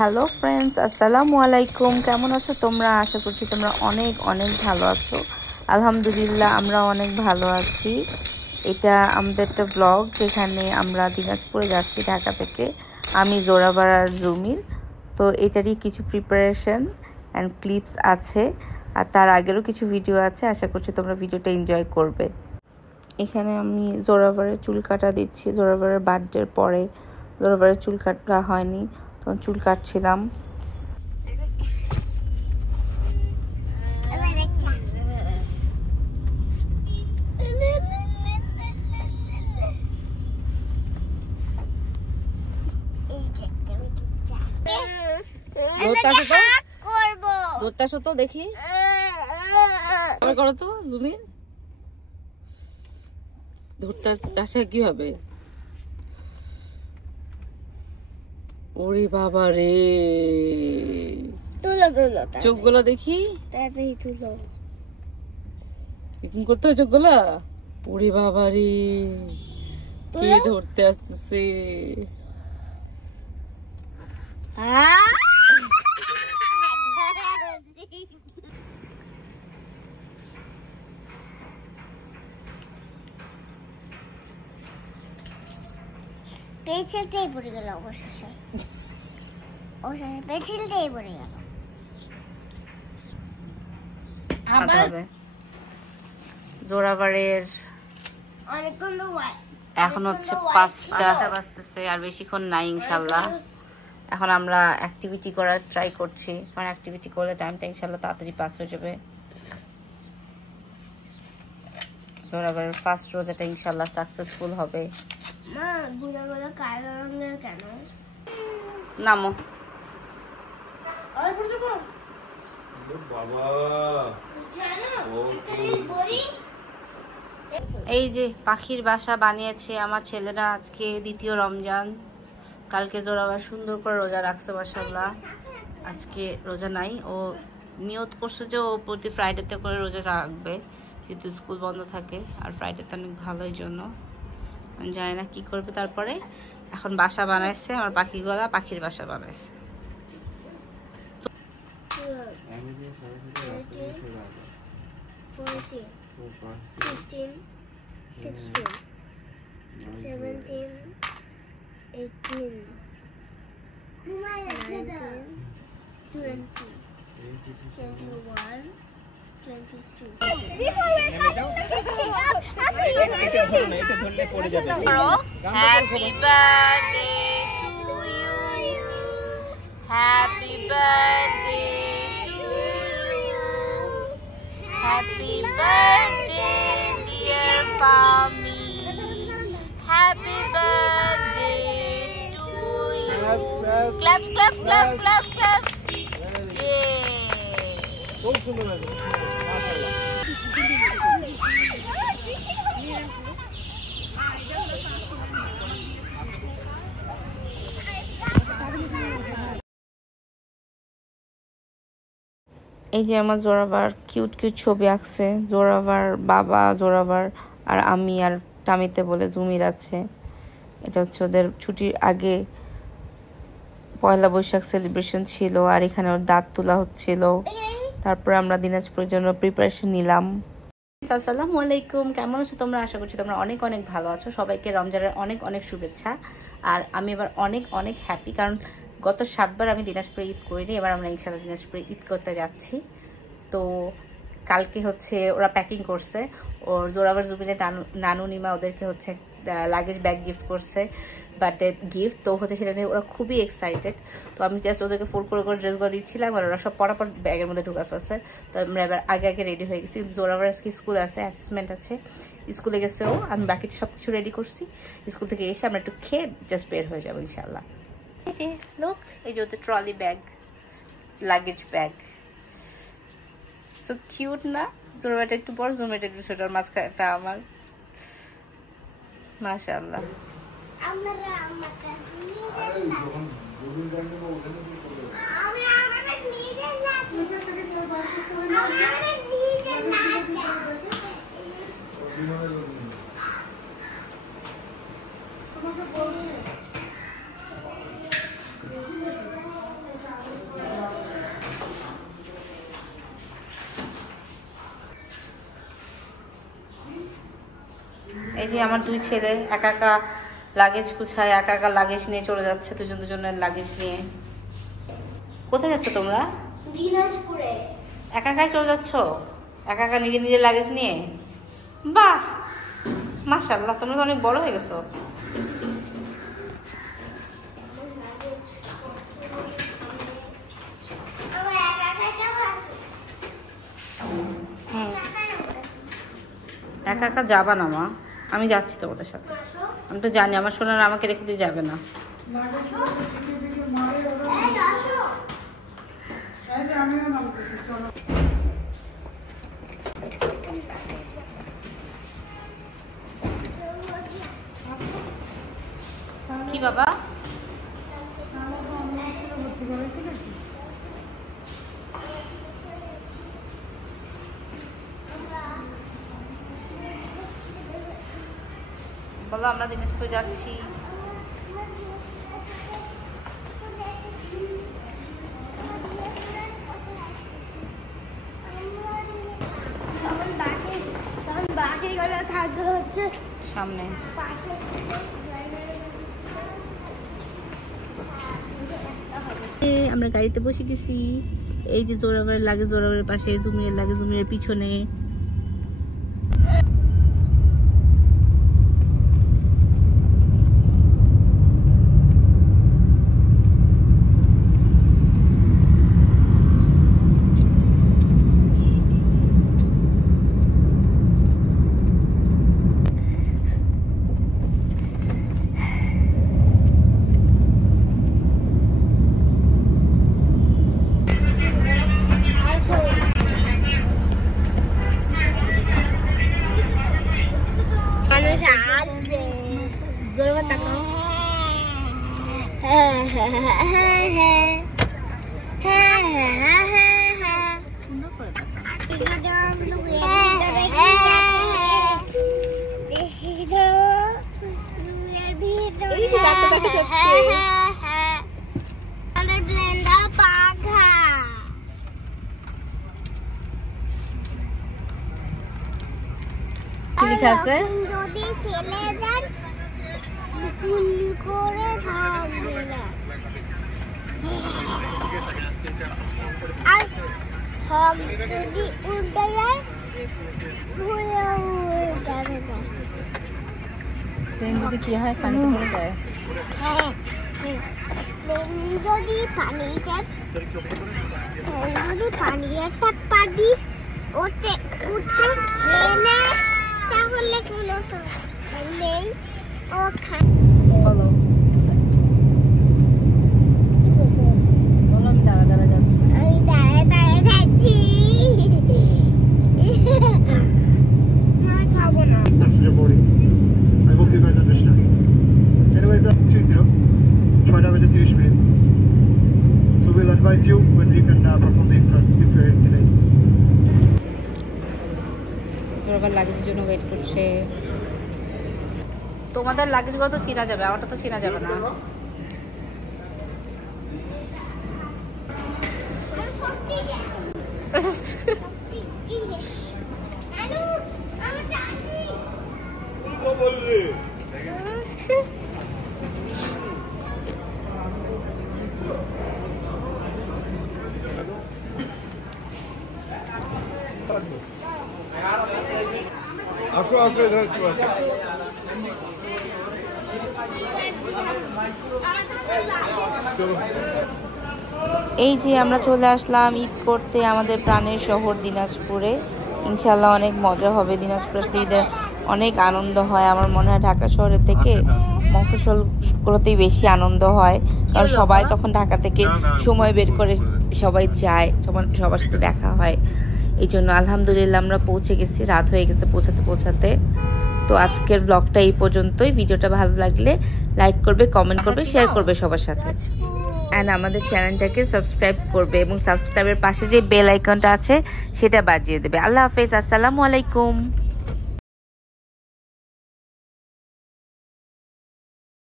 Hello friends, আসসালামু আলাইকুম। কেমন আছো তোমরা? আশা করছি তোমরা অনেক অনেক ভালো আছো। আলহামদুলিল্লাহ আমরা অনেক ভালো আছি। এটা আমাদের একটা ব্লগ, যেখানে আমরা দিনাজপুরে যাচ্ছি ঢাকা থেকে। আমি জোরাভার আর জুমির। তো এটারই কিছু প্রিপারেশন অ্যান্ড ক্লিপস আছে, আর তার আগেরও কিছু ভিডিও আছে। আশা করছি তোমরা ভিডিওটা এনজয় করবে। এখানে আমি জোরাভারের চুল কাটা দিচ্ছি। জোরাভারের বার্থডের পরে জোরাভারের চুল কাটা হয়নি, তখন চুল কাটছিলাম। তো দেখি করো তো জুমি, ধরতে আসা কিভাবে? ওরে বাবা রে, চোখগুলো দেখি, এরকম করতে হয় চোখগুলা। ওরে বাবা রে, কে ধরতে আসতেছে? পেন্সিলটাই পড়ে গেল, অবশেষে পেন্সিলটাই পড়ে গেল। জোরাভারের এখন হচ্ছে 5টা বাজতেছে, আর বেশিক্ষণ নাই ইনশাল্লাহ। এখন আমরা অ্যাক্টিভিটি করার ট্রাই করছি, কারণ অ্যাক্টিভিটি করলে টাইমটা ইনশাল্লাহ তাড়াতাড়ি পাস হয়ে যাবে। জোরাভারের ফার্স্ট রোজাটা ইনশাল্লাহ সাকসেসফুল হবে। মা, গুড়াগুলো কালো রঙের কেন? নামো। এই যে পাখির বাসা বানিয়েছে আমার ছেলেরা। আজকে দ্বিতীয় রমজান, কালকে জোরাভার সুন্দর করে রোজা রাখছে মাশাআল্লাহ। আজকে রোজা নাই, ও নিয়ত করছে যে ও প্রতি ফ্রাইডেতে করে রোজা রাখবে, কিন্তু স্কুল বন্ধ থাকে আর ফ্রাইডেতে অনেক ভালোই জন্য আমি জানি না কি করবে। তারপরে এখন বাসা বানাইছে আমার পাখিগুলা, পাখির বাসা বানাইছে। Happy birthday to you. Happy birthday to you. Happy birthday dear Fami. Happy birthday to you. Clap, clap, clap, clap, clap. Yay. এই যে আমার জোরাভার কিউট কিউট ছবি আঁকছে। জোরাভার বাবা, জোরাভার আর আমি, আর টামিতে বলে জুমির আছে। এটা হচ্ছে ওদের ছুটির আগে পয়লা বৈশাখ সেলিব্রেশন ছিল, আর এখানে ওর দাঁত তোলা হচ্ছিল। তারপর আমরা দিনাজপুরের জন্য প্রিপারেশন নিলাম। আসসালামু আলাইকুম, কেমন আছো তোমরা? আশা করছি তোমরা অনেক অনেক ভালো আছো। সবাইকে রমজানের অনেক অনেক শুভেচ্ছা। আর আমি এবার অনেক অনেক হ্যাপি, কারণ গত 7বার আমি দিনাজপুরে ঈদ করিনি, এবার আমরা ইনশাআল্লাহ দিনাজপুরে ঈদ করতে যাচ্ছি। তো কালকে হচ্ছে ওরা প্যাকিং করছে, ওর জোরাভার জুবিনের নানু নিমা ওদেরকে হচ্ছে লাগেজ ব্যাগ গিফট করছে, বার্থডে গিফট। তো হচ্ছে সেটা নিয়ে ওরা খুবই এক্সাইটেড। তো আমি জাস্ট ওদেরকে ফোন করে করে ড্রেসগুলো দিচ্ছিলাম, আর ওরা সব পরাপর ব্যাগের মধ্যে ঢুকা ফেলছে। তো আমরা এবার আগে আগে রেডি হয়ে গেছি। জোরাভার আজকে স্কুল আছে, অ্যাসেসমেন্ট আছে, স্কুলে গেছেও। আমি বাকি সব কিছু রেডি করছি। স্কুল থেকে এসে আমরা একটু খেয়ে জাস্ট বের হয়ে যাবো ইনশাল্লাহ। এই যে লোক, এই যে ওদের trolley bag, luggage bag, so cute না? জোরাভারটা একটু বড়, জুমিটা একটু ছোট, মাঝখানটা আমার। মাশাআল্লাহ। এই যে আমার দুই ছেলে একা একা লাগেজ গুছায়, একা একা লাগেজ নিয়ে চলে যাচ্ছে, দুজন দুজনের লাগেজ নিয়ে। কোথায় যাচ্ছ তোমরা? দিনাজপুরে। একা একাই চলে যাচ্ছ? একা একা নিজে নিজে লাগেজ নিয়ে? বাহ, মাশাআল্লাহ, তোমরা তো অনেক বড় হয়ে গেছো। একা একা যাবা না মা, আমি যাচ্ছি তোমাদের সাথে। আমি তো জানি আমার সোনার আমাকে রেখে দিয়ে যাবে না। কি বাবা? বলো, আমরা দিনাজপুরে যাচ্ছি। সামনে আমরা গাড়িতে বসে গেছি। এই যে জোরাবার লাগে, জোরাবারের পাশে জুমিরের লাগে, জুমিরের পিছনে। কি লেখা আছে? যদি ফেলে দেন ভুল করে থাকবে না, আর হাম যদি উল্টে যায় ভুলে উল্টাবে না। ট্রেন যদি কি হয়, পানিতে পড়ে যায়? হ্যাঁ, প্লেন যদি পানিতে, যদি পানিতে পানি ওতে উঠে খেয়ে নেয় তাহলে কোনো সমস্যা নেই। ও বলো, বলো, আমি দাঁড়া দাঁড়া যাচ্ছি। আমি দাঁড়ায় দাঁড়ায় যাচ্ছি। খাবো না। I hope you guys understand. Anyways, that's 30. Try to have it 30 minutes. So we'll advise you when we can perform the iftar if you're in today. Zorawar লাগেজের জন্য ওয়েট করছে। তোমাদের লাগেজগুলো তো চেনা যাবে, আমারটা তো চেনা যাবে না। এই যে আমরা চলে আসলাম ঈদ করতে আমাদের প্রাণের শহর দিনাজপুরে। ইনশাল্লাহ অনেক মজা হবে। দিনাজপুরে ঈদের অনেক আনন্দ হয়। আমার মনে হয় ঢাকা শহরের থেকে মফস্বলগুলোতেই বেশি আনন্দ হয়, কারণ সবাই তখন ঢাকা থেকে সময় বের করে সবাই যায়, সবার সাথে দেখা হয়। এই জন্য আলহামদুলিল্লাহ আমরা পৌঁছে গেছি, রাত হয়ে গেছে পৌঁছাতে। তো আজকের ব্লগটা এই পর্যন্তই। ভিডিওটা ভালো লাগলে লাইক করবে, কমেন্ট করবে, শেয়ার করবে সবার সাথে, অ্যান্ড আমাদের চ্যানেলটাকে সাবস্ক্রাইব করবে এবং সাবস্ক্রাইবের পাশে যে বেল আইকনটা আছে সেটা বাজিয়ে দেবে। আল্লাহ হাফেজ, আসসালামু আলাইকুম।